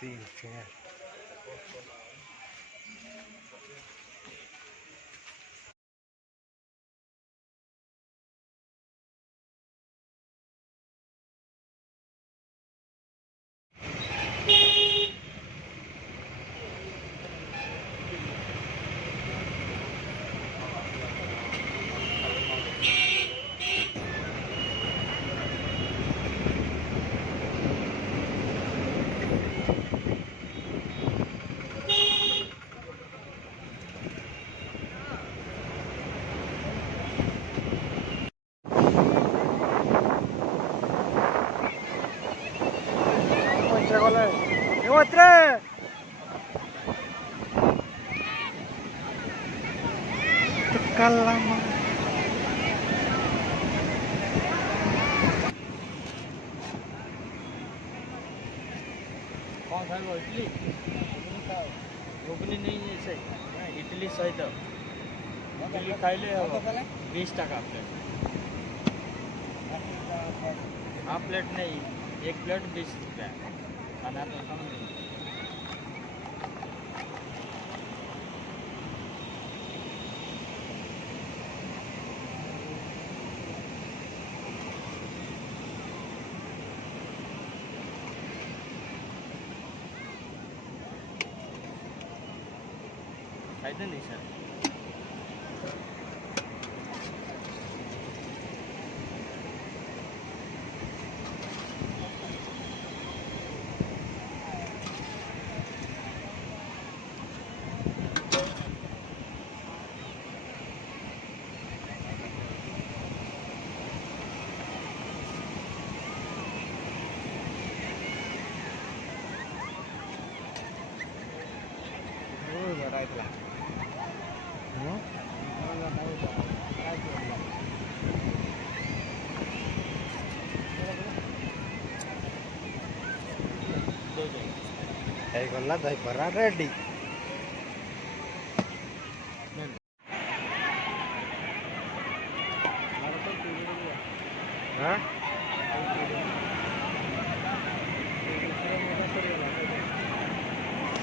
तीन chair otra. Tekan lama. कौन खाए वो इडली घुगनी नहीं है सही इडली सही तो इडली खाइले 20 टाका प्लेट हाफ प्लेट नहीं एक प्लेट 20 रुपया खाना तो कम नहीं फायदा नहीं सर ହେଇଗଲା ଦହିବରା ରେଡି।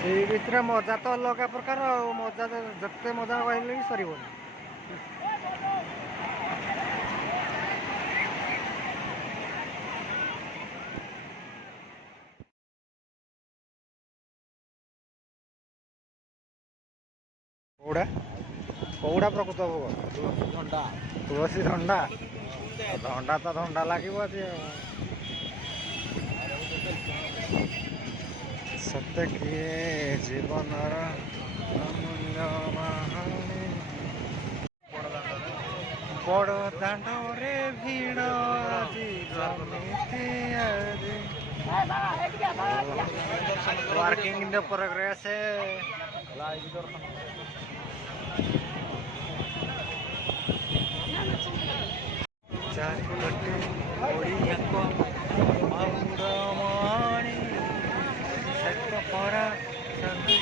ସେଇ ଭିତରେ ମଜା ତ ଅଲଗା ପ୍ରକାର ଆଉ ମଜା ଯେତେ ମଜା କହିଲେ ବି ସରିବନି। କଉଡ଼ା ପ୍ରକୃତ ଭୋଗ ତୁଳସୀ ଧଣ୍ଡା ଧଣ୍ଡା ତ ଧଣ୍ଡା ଲାଗିବ ଯେ ସତେ କିଏ ଜୀବନର ଅମୂଲ୍ୟ ମାହାଣୀ ବଡ଼ ଦାଣ୍ଡରେ ଭିଡ଼ ପାର୍କିଂ in the progress ଚାରିପଟେ ଓଡ଼ିଆଙ୍କ ମହୁରମଣି ସେତ ପରା କାଣି